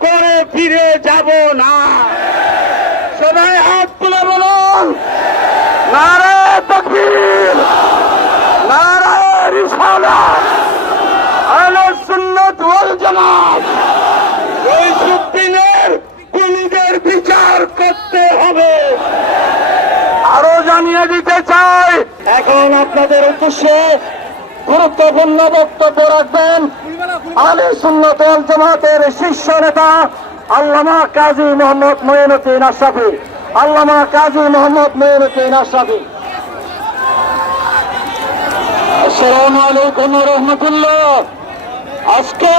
করে ফিরে যাব না। সবাই হাত তুলে বলুন। বিচার করতে হবে। আরও জানিয়ে দিতে চাই। এখন আপনাদের উদ্দেশ্যে গুরুত্বপূর্ণ বক্তব্য রাখবেন। আলী সুন্নত ওয়াল জামাতের শীর্ষ নেতা আল্লামা কাজী মোহাম্মদ মঈনুদ্দিন আশরাফি। আল্লামা কাজী মোহাম্মদ মঈনুদ্দিন আশরাফি। আসসালামু আলাইকুম রহমতুল্লাহ। আজকে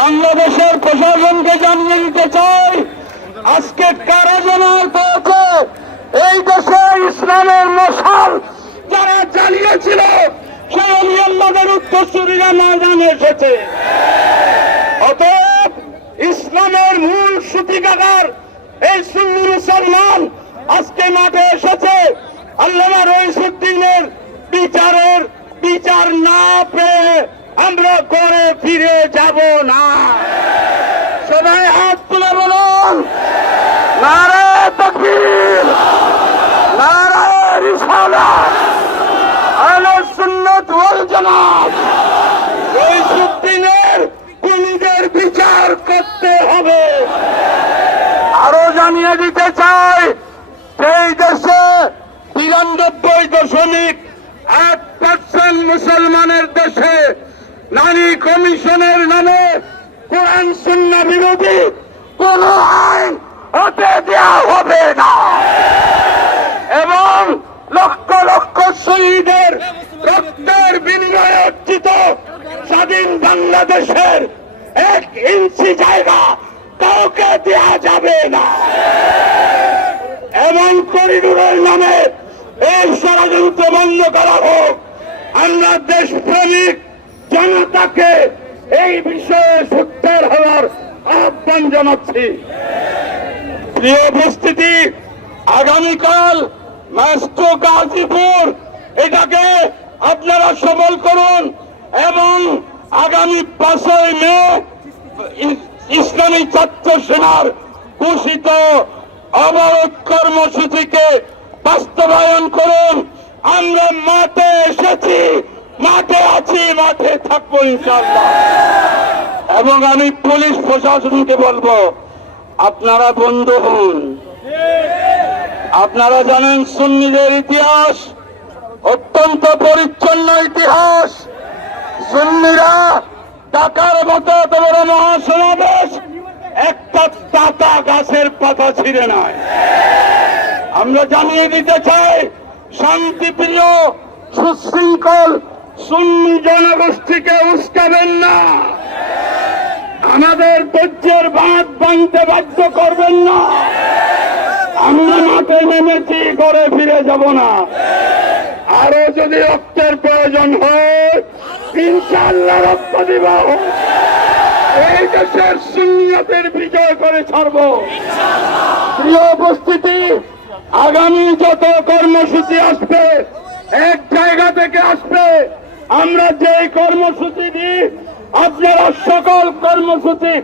বাংলাদেশের প্রশাসনকে জানিয়ে দিতে চাই, আজকে কারা পেয়েছে এই দেশে ইসলামের মশাল যারা জ্বালিয়েছিল অলিয়াল্লাদের উত্তরসূরিরা না জানে এসেছে। অতএব ইসলামের মূল সূতিকাগার এই সুন্নি মুসলমান আজকে মাঠে এসেছে। আল্লামা রইসুদ্দিনের বিচারের বিচার না পেয়ে আমরা করে ফিরে যাব না। সবাই হাত তুলে বলুন। নারে তকবীর। নারে সুন্নাত ওয়াল জামাত রইসুদ্দিনের খুনিদের বিচার করতে হবে। আরও জানিয়ে দিতে চাই, সেই দেশে তিরানব্বই দশমিক আট পার্সেন্ট মুসলমানের দেশে নারী কমিশনের নামে কোরআন শূন্য বিরোধী কোন আইন হতে দেওয়া হবে না। এবং লক্ষ লক্ষ শহীদের রক্তের বিনিময়ে অর্জিত স্বাধীন বাংলাদেশের এক ইঞ্চি জায়গা কাউকে দেওয়া যাবে না। এবং করিডোরের নামে এই ষড়যন্ত্র বন্ধ করা হোক। আমরা দেশপ্রেমিক জনতাকে এই বিষয়ে সত্যার হওয়ার আহ্বান জানাচ্ছি। প্রিয় উপস্থিতি, আগামীকাল ম্যাস্ট্রো গাজীপুর এটাকে আপনারা সবল করুন এবং আগামী পাঁচই মে ইসলামী ছাত্র সেনার ঘোষিত অবরোধ কর্মসূচিকে বাস্তবায়ন করুন। আমরা মাঠে এসেছি, মাঠে আছি, মাঠে থাকব ইনশাল্লাহ এবং আমি পুলিশ প্রশাসনকে বলব, আপনারা বন্ধু হন। আপনারা জানেন সুন্নিদের ইতিহাস অত্যন্ত পরিচ্ছন্ন ইতিহাস। সুন্নিরা টাকার মতো এত বড় মহাসমাবেশ একটা টাকা গাছের পাতা ছিঁড়ে নয়। আমরা জানিয়ে দিতে চাই, শান্তিপ্রিয়, সুশৃঙ্খল সুন্নি জনগোষ্ঠীকে উস্কাবেন না। আমাদের ধৈর্যের বাঁধ ভাঙতে বাধ্য করবেন না। আমরা মাঠে নেমেছি, ঘরে ফিরে যাব না। আরও যদি রক্তের প্রয়োজন হয় ইনশাল্লাহ রক্ত দিব। এই দেশের শূন্যতের বিজয় করে ছাড়ব। প্রিয় উপস্থিতি, আগামী যত কর্মসূচি আসবে, এক জায়গা থেকে আসবে। আমরা যে কর্মসূচি দিই, আপনারা সকল কর্মসূচি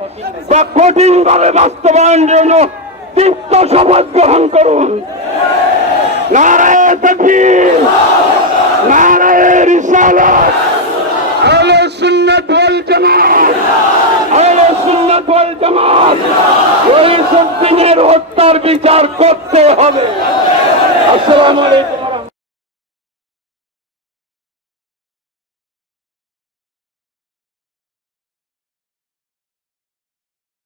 বা কঠিন ভাবে বাস্তবায়নের জন্য তীর্থ শপথ গ্রহণ করুন। নারায়ণ নারায়ণ রিসালাত। আহলে সুন্নাত ওয়াল জামাত। আহলে সুন্নাত ওয়াল জামাত। ওই সব হত্যার বিচার করতে হবে। আসসালামু আলাইকুম।